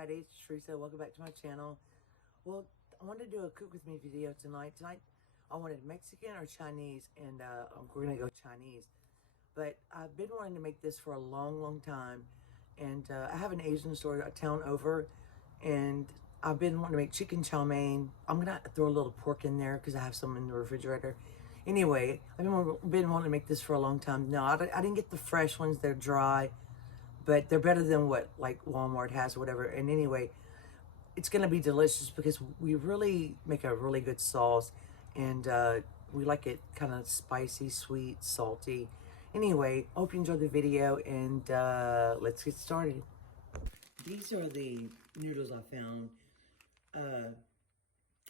everybody, it's Tressa. Welcome back to my channel. Well, I wanted to do a cook with me video tonight. Tonight, I wanted Mexican or Chinese, and we're gonna go Chinese. But I've been wanting to make this for a long time, and I have an Asian store a town over, and I've been wanting to make chicken chow mein. I'm gonna throw a little pork in there because I have some in the refrigerator. Anyway, I've been wanting to make this for a long time. No, I didn't get the fresh ones; they're dry. But they're better than what like Walmart has or whatever. And anyway, it's gonna be delicious because we really make a really good sauce, and we like it kind of spicy, sweet, salty. Anyway, hope you enjoyed the video, and let's get started. These are the noodles I found, and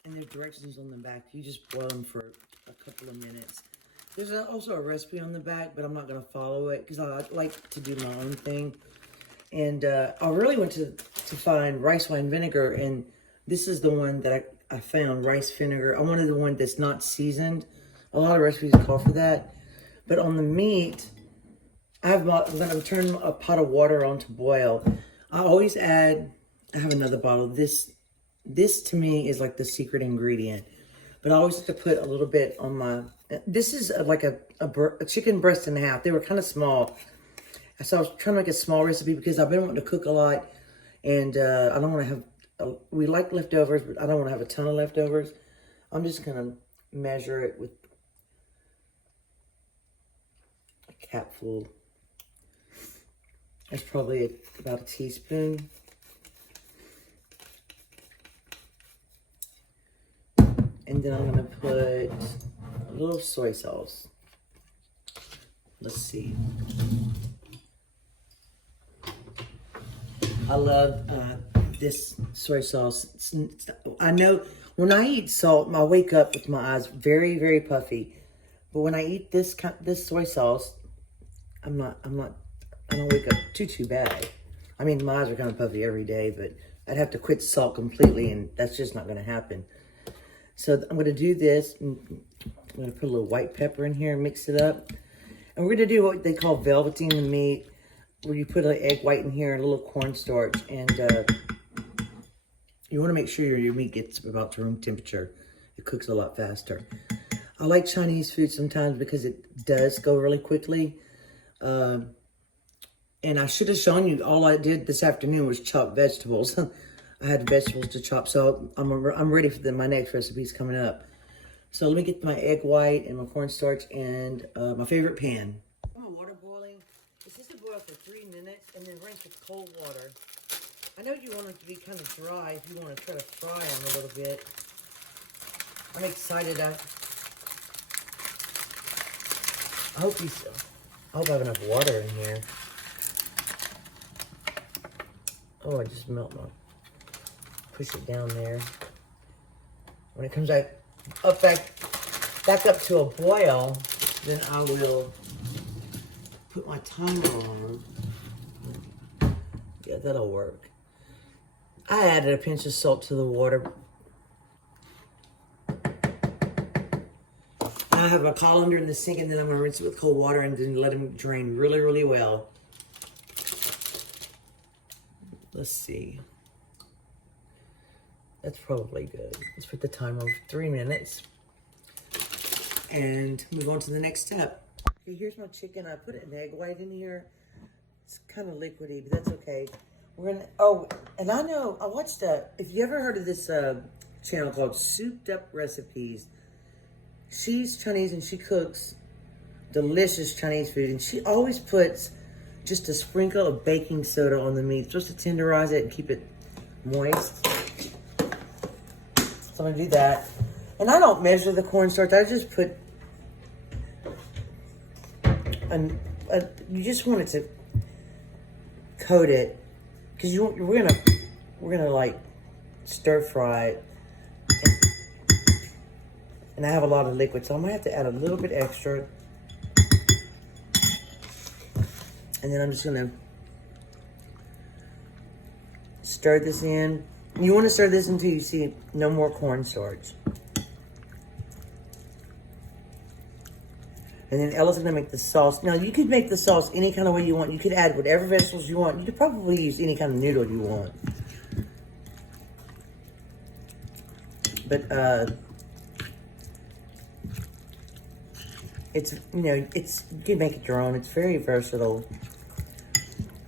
there's directions on the back. You just boil them for a couple of minutes. There's also a recipe on the back, but I'm not going to follow it because I like to do my own thing. And I really went to find rice wine vinegar, and this is the one that I found, rice vinegar. I wanted the one that's not seasoned. A lot of recipes call for that. But on the meat, I'm going to turn a pot of water on to boil. I always add, I have another bottle. This to me is like the secret ingredient. But I always have to put a little bit on my... This is like a chicken breast and a half. They were kind of small. So I was trying to make a small recipe because I've been wanting to cook a lot. And I don't want to have... we like leftovers, but I don't want to have a ton of leftovers. I'm just going to measure it with a capful. That's probably about a teaspoon. And then I'm going to put a little soy sauce. Let's see. I love this soy sauce. I know when I eat salt, I wake up with my eyes very puffy. But when I eat this soy sauce, I don't wake up too bad. I mean, my eyes are kind of puffy every day, but I'd have to quit salt completely, and that's just not going to happen. So I'm going to do this. I'm going to put a little white pepper in here and mix it up. And we're going to do what they call velveting the meat, where you put an egg white in here and a little cornstarch. And you want to make sure your meat gets about to room temperature. It cooks a lot faster. I like Chinese food sometimes because it does go really quickly. And I should have shown you, all I did this afternoon was chop vegetables. I had vegetables to chop, so I'm ready for my next recipes coming up. So let me get my egg white and my cornstarch and my favorite pan. My water boiling. It's just to boil for 3 minutes and then rinse with cold water. I know you want it to be kind of dry if you want to try to fry them a little bit. I'm excited. I hope I have enough water in here. Oh, I just melt my... Push it down there. When it comes back up to a boil, then I will put my timer on. Yeah, that'll work. I added a pinch of salt to the water. I have a colander in the sink, and then I'm going to rinse it with cold water and then let them drain really well. Let's see. That's probably good. Let's put the timer over 3 minutes and move on to the next step. Okay, here's my chicken. I put an egg white in here. It's kind of liquidy, but that's okay. We're gonna, oh, and I know, I watched if you ever heard of this channel called Souped Up Recipes. She's Chinese and she cooks delicious Chinese food, and she always puts just a sprinkle of baking soda on the meat. It's supposed to tenderize it and keep it moist. So I'm going to do that. And I don't measure the cornstarch. I just put... you just want it to coat it. Because we're gonna like stir fry it. And I have a lot of liquid, so I might have to add a little bit extra. And then I'm just going to stir this in. You want to stir this until you see no more cornstarch. And then Ella's going to make the sauce. Now, you could make the sauce any kind of way you want. You could add whatever vegetables you want. You could probably use any kind of noodle you want. But it's, you know, it's, you can make it your own. It's very versatile.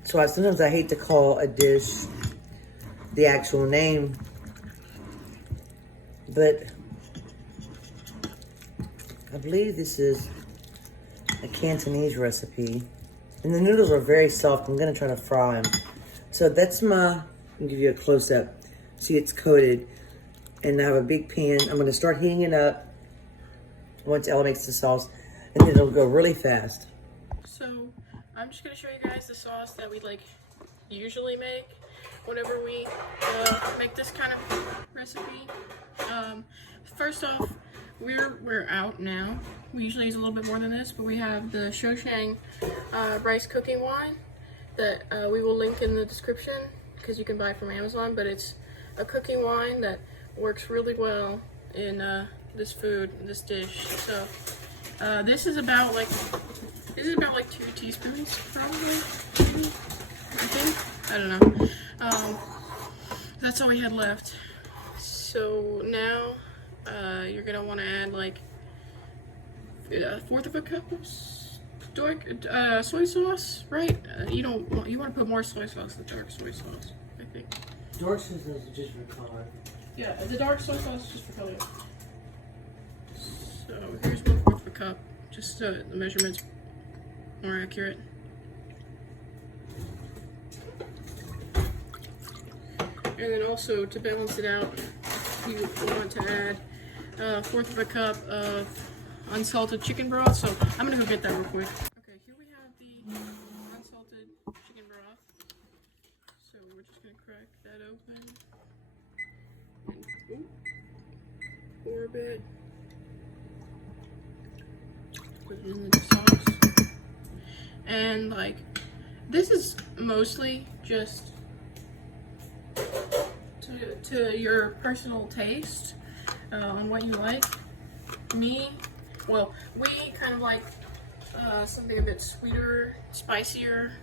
So sometimes I hate to call a dish the actual name, but I believe this is a Cantonese recipe. And the noodles are very soft. I'm gonna try to fry them. So that's my, I'll give you a close up. See, it's coated. And I have a big pan. I'm gonna start heating it up once Ella makes the sauce, and then it'll go really fast. So I'm just gonna show you guys the sauce that we like usually make whenever we make this kind of recipe. First off, we're out now. We usually use a little bit more than this, but we have the Shoshang rice cooking wine that we will link in the description because you can buy it from Amazon. But it's a cooking wine that works really well in this food, this dish. So this is about like 2 teaspoons, probably. I think. I don't know. That's all we had left. So now you're gonna want to add like a fourth of a cup of soy sauce, right? You want to put more soy sauce than dark soy sauce, I think. Dark soy sauce is just for color. Yeah, the dark soy sauce is just for color. So here's 1/4 of a cup, just so the measurement's more accurate. And then also to balance it out, you want to add 1/4 of a cup of unsalted chicken broth. So I'm gonna go get that real quick. Okay, here we have the unsalted chicken broth. So we're just gonna crack that open and pour a bit. Put it in the sauce. And like, this is mostly just to your personal taste on what you like. We kind of like something a bit sweeter, spicier.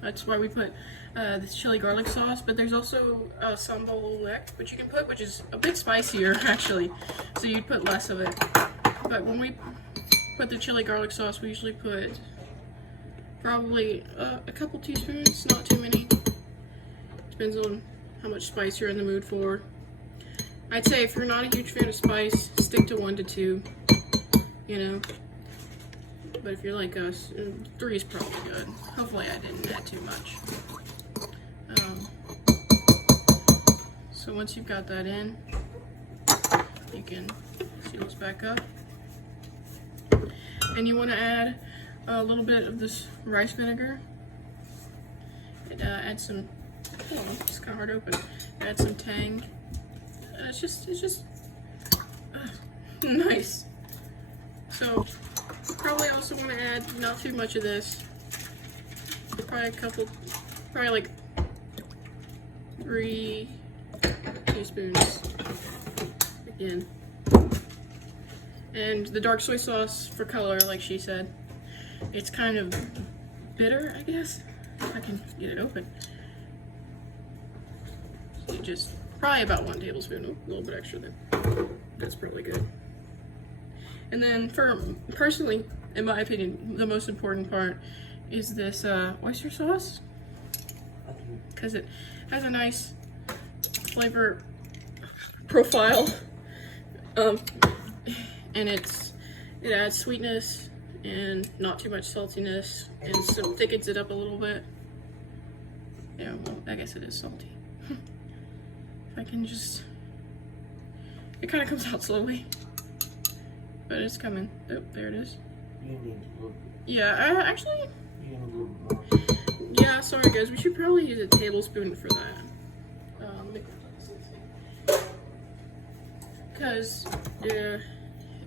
That's why we put this chili garlic sauce. But there's also sambal oelek, which you can put, which is a bit spicier actually. So you'd put less of it. But when we put the chili garlic sauce, we usually put probably a couple teaspoons, not too many. Depends on how much spice you're in the mood for. I'd say if you're not a huge fan of spice, stick to 1 to 2, you know. But if you're like us, 3 is probably good. Hopefully I didn't add too much. So once you've got that in, you can seal this back up. And you want to add a little bit of this rice vinegar. And add some, it's kind of hard to open. Add some tang. It's just nice. So probably also want to add not too much of this. Probably like 3 teaspoons again. And the dark soy sauce for color, like she said. It's kind of bitter, I guess, if I can get it open. So you just, probably about 1 tablespoon, a little bit extra there. That's probably good. And then personally, in my opinion, the most important part is this oyster sauce. Because it has a nice flavor profile. And it adds sweetness and not too much saltiness, and so thickens it up a little bit. Yeah, well, I guess it is salty. If I can just, it kind of comes out slowly, but it's coming. Oh, there it is. You need a little bit. Yeah, actually, You need a little bit more. yeah, sorry guys, we should probably use a tablespoon for that. Because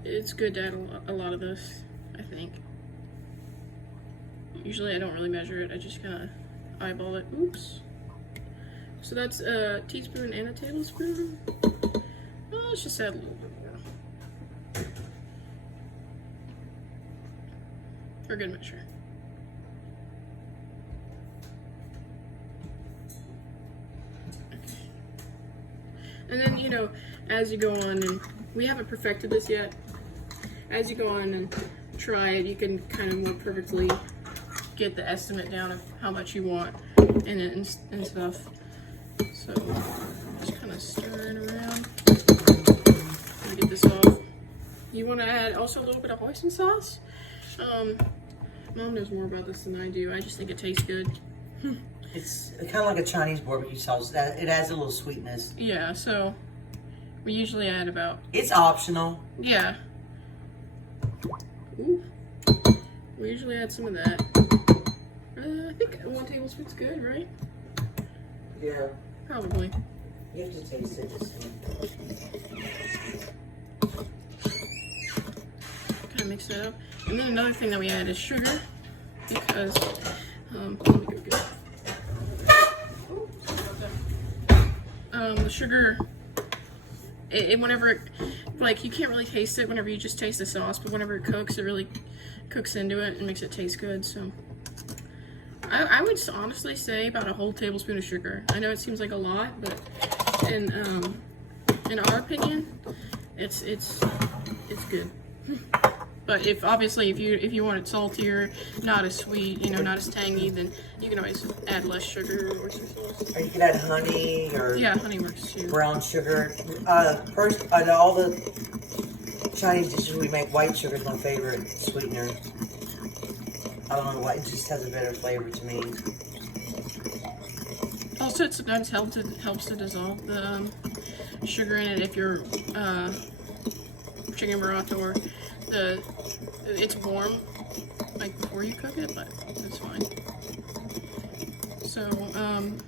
it's good to add a lot of this, I think. Usually I don't really measure it, I just kind of eyeball it. Oops. So that's a teaspoon and a tablespoon. Well, let's just add a little bit more. For good measure. Okay. And then, you know, as you go on, and we haven't perfected this yet, as you go on and try it, you can kind of more perfectly get the estimate down of how much you want in it and stuff. So just kind of stirring around. Get this off. You want to add also a little bit of hoisin sauce. Mom knows more about this than I do. I just think it tastes good. It's kind of like a Chinese barbecue sauce. It adds a little sweetness. Yeah, so we usually add about... It's optional. Yeah. Ooh. We usually add some of that. I think 1 tablespoon's good, right? Yeah. Probably. You have to taste it. Kind of mix that up. And then another thing that we add is sugar, because let me go get it. The sugar, whenever like you can't really taste it whenever you just taste the sauce, but whenever it cooks, it really cooks into it and makes it taste good. So I would honestly say about a whole tablespoon of sugar. I know it seems like a lot, but in our opinion, it's good. But if you want it saltier, not as sweet, you know, not as tangy, then you can always add less sugar or oyster sauce. Or you can add honey or yeah, honey works too. Brown sugar. First, all the Chinese dishes we make, white sugar is my favorite sweetener. I don't know why, it just has a better flavor to me. Also, it sometimes helps to dissolve the sugar in it if you're chicken broth or it's warm, like before you cook it, but it's fine. So I'm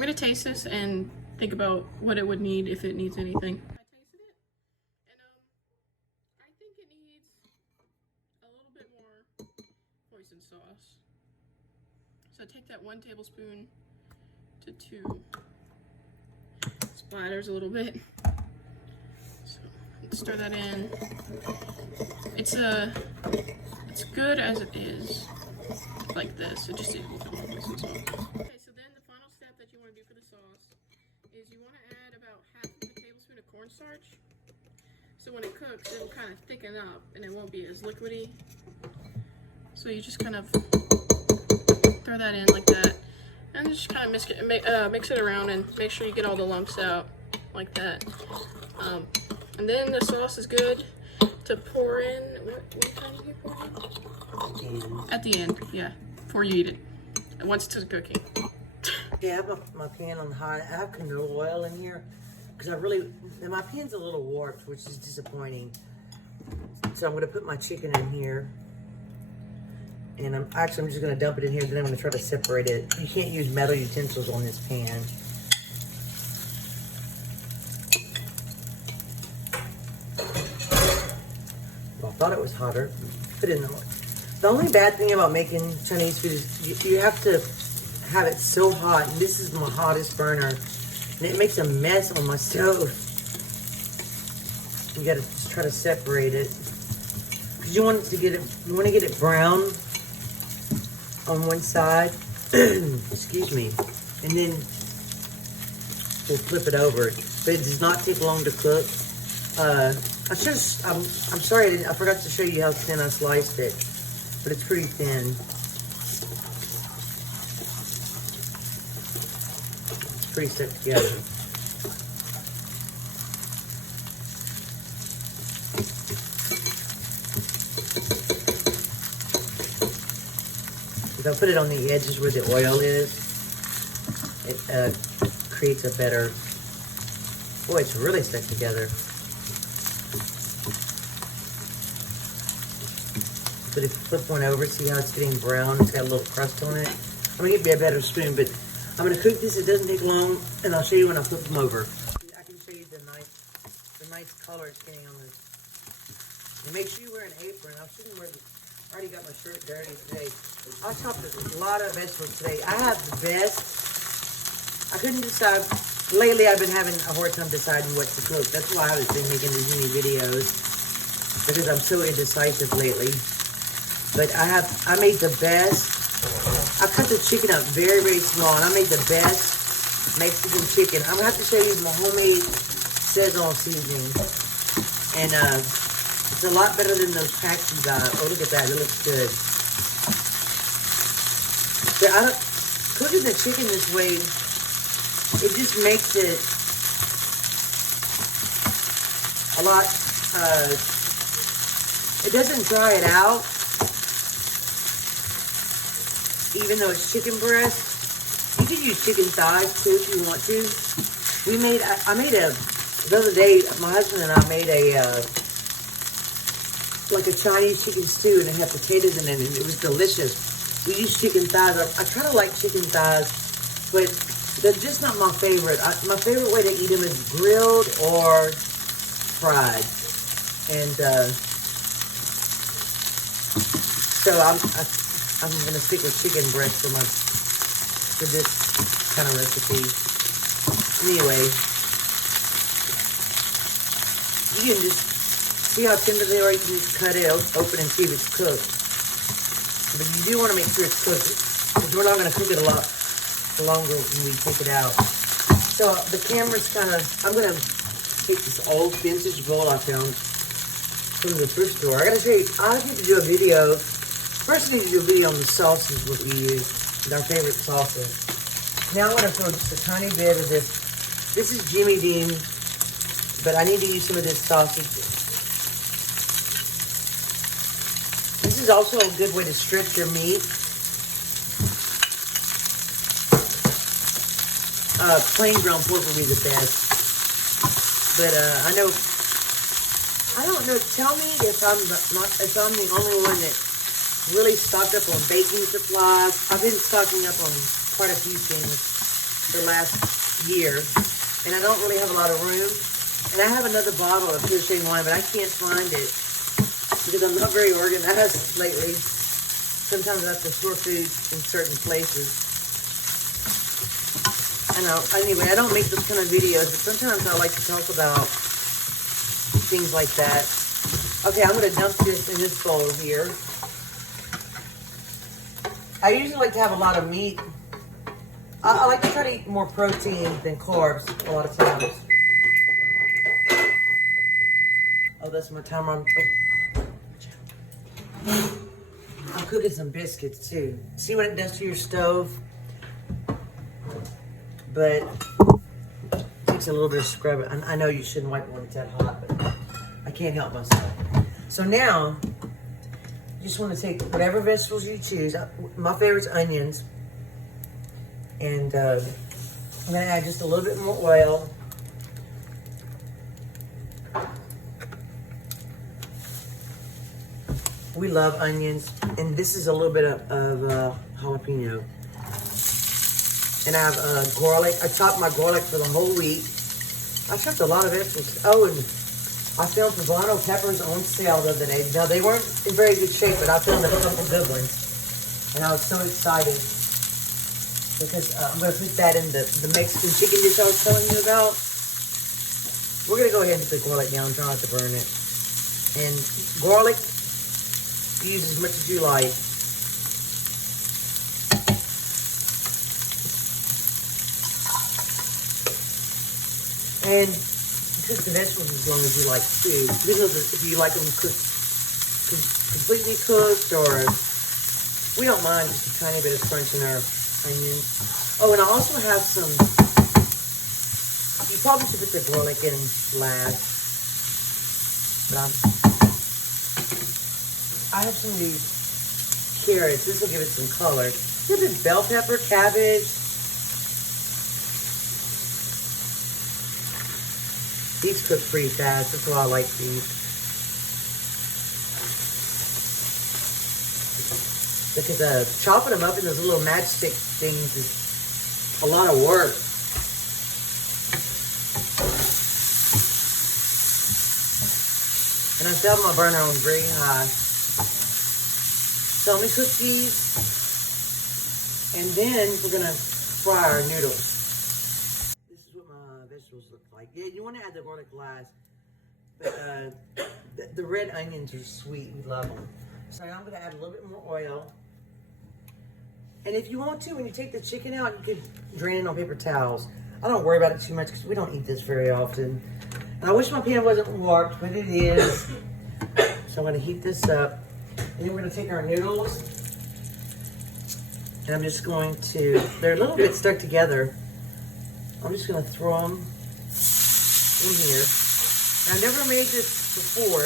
gonna taste this and think about what it would need if it needs anything. I tasted it, and I think it needs a little bit more hoisin sauce. So take that 1 tablespoon to 2, splatters a little bit. So stir that in. It's good as it is, like this. It just needs a little bit more hoisin sauce. Okay, so then the final step that you want to do for the sauce is you want to add about half of a tablespoon of cornstarch. So when it cooks, it'll kind of thicken up and it won't be as liquidy. So you just kind of throw that in like that, and just kind of mix it around and make sure you get all the lumps out like that. And then the sauce is good to pour in. What time do you pour in? At the end, yeah, before you eat it. And once it's cooking. Yeah, I have my pan on high. I have canola oil in here because my pan's a little warped, which is disappointing. So I'm going to put my chicken in here. And I'm just going to dump it in here, then I'm going to try to separate it. You can't use metal utensils on this pan. Well, I thought it was hotter. Put it in the only bad thing about making Chinese food is you have to have it so hot. And this is my hottest burner. And it makes a mess on my stove. You got to just try to separate it. Because you want to get it brown on one side. Excuse me. And then we'll flip it over. But it does not take long to cook. I'm sorry, I forgot to show you how thin I sliced it, but it's pretty thin. It's pretty stuck together. If I put it on the edges where the oil is, it creates a better, boy, it's really stuck together. But if you flip one over, see how it's getting brown? It's got a little crust on it. I'm gonna give you a better spoon, but I'm gonna cook this. It doesn't take long, and I'll show you when I flip them over. I can show you the nice color it's getting on this. And make sure you wear an apron. I already got my shirt dirty today. I chopped a lot of vegetables today. I have the best. I couldn't decide. Lately, I've been having a hard time deciding what to cook. That's why I was been making these mini videos, because I'm so indecisive lately. But I made the best. I cut the chicken up very, very small, and I made the best Mexican chicken. I'm gonna have to show you my homemade Szechuan seasoning. And it's a lot better than those packs you got. Oh, look at that, it looks good. So cooking the chicken this way, it just makes it a lot, it doesn't dry it out, even though it's chicken breast. You can use chicken thighs too if you want to. The other day, my husband and I made like a Chinese chicken stew, and it had potatoes in it, and it was delicious. We used chicken thighs. I kind of like chicken thighs, but they're just not my favorite. My favorite way to eat them is grilled or fried. And so I'm gonna stick with chicken breast for this kind of recipe. Anyway, you can just see how tender they are. You can just cut it open and see if it's cooked. But you do want to make sure it's cooked, because we're not going to cook it a lot longer when we take it out. So the camera's I'm going to take this old vintage bowl I found from the thrift store. I need to do a video. First, I need to do a video on the sauces, what we use, our favorite sauces. Now I'm going to throw just a tiny bit of this. This is Jimmy Dean, but I need to use some of this sausage. This is also a good way to stretch your meat. Plain ground pork would be the best. But I don't know. Tell me if I'm the only one that really stocked up on baking supplies. I've been stocking up on quite a few things for the last year, and I don't really have a lot of room. And I have another bottle of pure shade wine, but I can't find it because I'm not very organized lately. Sometimes I have to store food in certain places. Anyway, I don't make those kind of videos, but sometimes I like to talk about things like that. Okay, I'm going to dump this in this bowl here. I usually like to have a lot of meat. I like to try to eat more protein than carbs a lot of times. Oh, that's my timer. I'm cooking some biscuits too. See what it does to your stove? But it takes a little bit of scrubbing. I know you shouldn't wipe when it's that hot, but I can't help myself. So now, you just want to take whatever vegetables you choose. My favorite's onions. And I'm going to add just a little bit more oil. We love onions. And this is a little bit of jalapeno. And I have garlic. I chopped my garlic for the whole week. I chopped a lot of vegetables. Oh, and I found poblano peppers on sale the other day. Now, they weren't in very good shape, but I found a couple good ones. And I was so excited because I'm going to put that in the Mexican chicken dish I was telling you about. We're going to go ahead and put the garlic down, try not to burn it. And garlic, use as much as you like. And cook the vegetables as long as you like too. If you like them cooked, completely cooked, or we don't mind just a tiny bit of crunch in our onions. Oh, and I also have some, you probably should put the garlic in last, but I have some of these carrots. This will give it some color. This is bell pepper, cabbage. These cook pretty fast. That's why I like these. Because chopping them up in those little matchstick things is a lot of work. And I set my burner on very high. So let me cook these. And then we're going to fry our noodles. This is what my vegetables look like. Yeah, you want to add the garlic last. But the red onions are sweet. We love them. So now I'm going to add a little bit more oil. And if you want to, when you take the chicken out, you could drain it on paper towels. I don't worry about it too much because we don't eat this very often. And I wish my pan wasn't warped, but it is. So I'm gonna heat this up. And then we're gonna take our noodles. And I'm just going to, they're a little bit stuck together. I'm just gonna throw them in here. I've never made this before.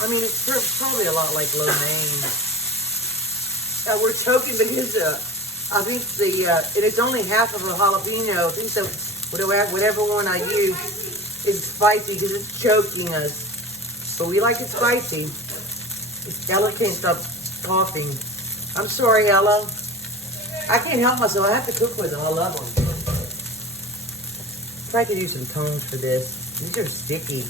I mean, it's probably a lot like lo mein. We're choking because I think and it's only half of a jalapeno. I think so. Whatever one I use is spicy because it's choking us. But we like it spicy. Ella can't stop coughing. I'm sorry, Ella. I can't help myself. I have to cook with them. I love them. Try to do some tones for this. These are sticky.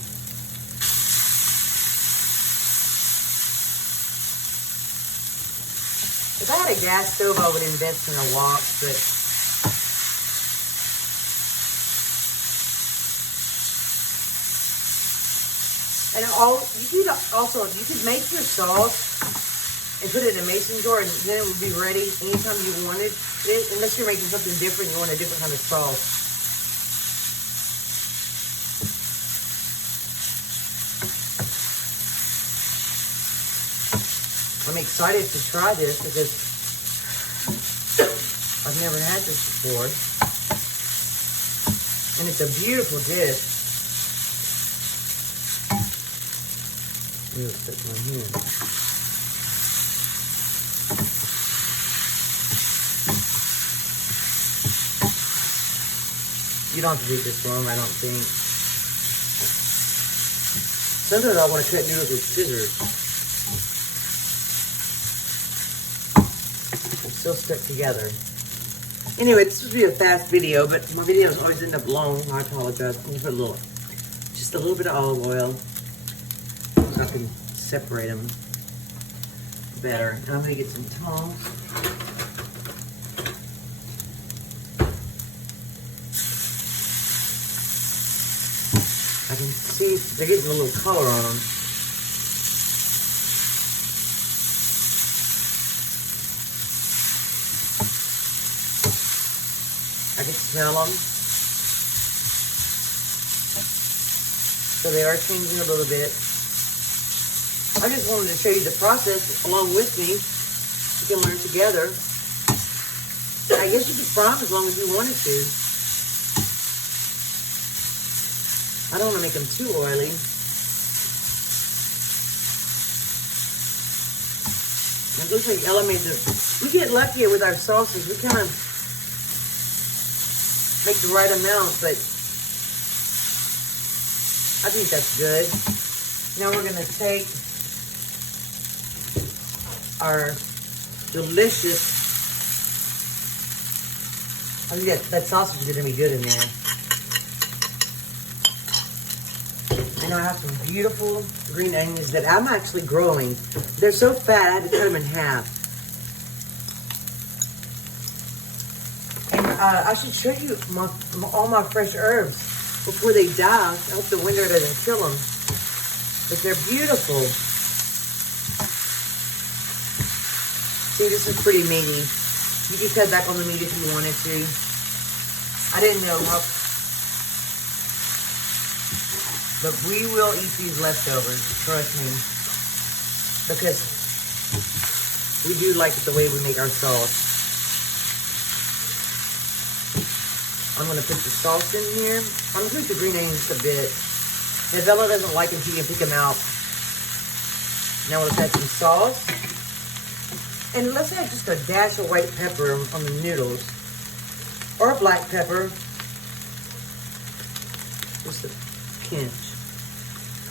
If I had a gas stove, I would invest in a wok, but and you could make your sauce and put it in a mason jar, and then it would be ready anytime you wanted it, unless you're making something different, you want a different kind of sauce. I'm excited to try this because I've never had this before. And it's a beautiful dish. Let me stick my hand. You don't have to do this long, I don't think. Sometimes I want to cut noodles with scissors. Still stuck together. Anyway, this would be a fast video, but my videos always end up long. I apologize. I'm gonna put just a little bit of olive oil so I can separate them better. And I'm gonna get some tongs. I can see they're getting a little color on them. I can smell them. So they are changing a little bit. I just wanted to show you the process along with me. You can learn together. I guess you could fry them as long as you wanted to. I don't want to make them too oily. It looks like Ella made we get lucky with our sauces. We kind of make the right amount, but I think that's good. Now we're gonna take our delicious, I think that sausage is gonna be good in there. And I have some beautiful green onions that I'm actually growing. They're so fat, I had to cut them in half. I should show you all my fresh herbs before they die. I hope the winter doesn't kill them. But they're beautiful. See, this is pretty meaty. You can cut back on the meat if you wanted to. I didn't know how. But we will eat these leftovers, trust me. Because we do like it the way we make our sauce. I'm going to put the sauce in here. I'm going to put the green onions a bit. If Ella doesn't like them, she can pick them out. Now we'll add some sauce. And let's add just a dash of white pepper on the noodles. Or black pepper. Just a pinch.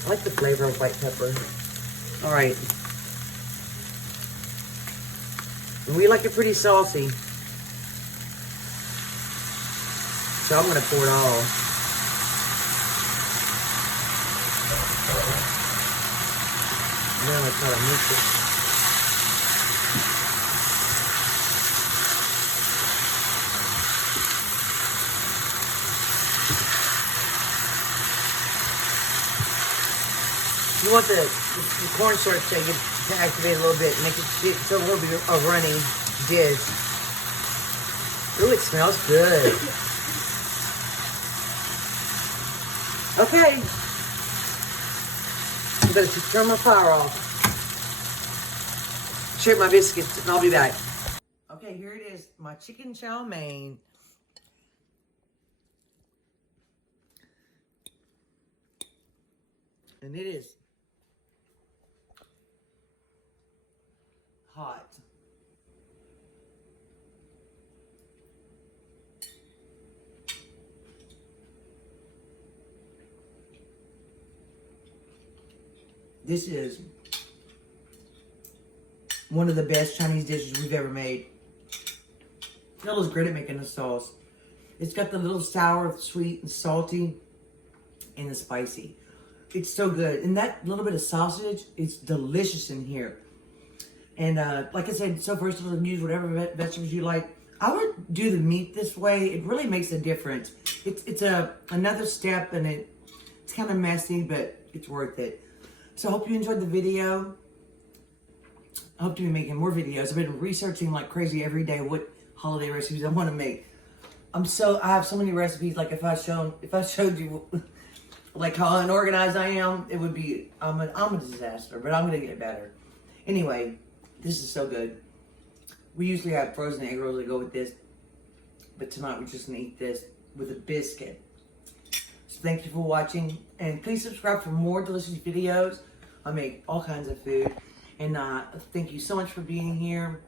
I like the flavor of white pepper. All right. And we like it pretty saucy. So I'm going to pour it all. And then I'm going to try to mix it. You want the cornstarch to get to activate a little bit, make it it's a little bit of running dish. Ooh, it smells good. Okay. I'm going to turn my fire off. Shake my biscuits and I'll be back. Okay, here it is. My chicken chow mein. And it is hot. This is one of the best Chinese dishes we've ever made. Stella's great at making the sauce. It's got the little sour, sweet, and salty, and the spicy. It's so good. And that little bit of sausage, it's delicious in here. And like I said, so versatile to use whatever vegetables you like. I would do the meat this way. It really makes a difference. It's another step, and it's kind of messy, but it's worth it. So I hope you enjoyed the video. I hope to be making more videos. I've been researching like crazy every day what holiday recipes I want to make. I have so many recipes. Like if I showed you like how unorganized I am, it would be I'm a disaster. But I'm gonna get better. Anyway, this is so good. We usually have frozen egg rolls that go with this, but tonight we're just gonna eat this with a biscuit. So thank you for watching, and please subscribe for more delicious videos. I make all kinds of food, and thank you so much for being here.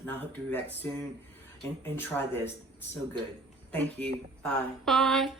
And I hope to be back soon and try this. It's so good. Thank you. Bye. Bye.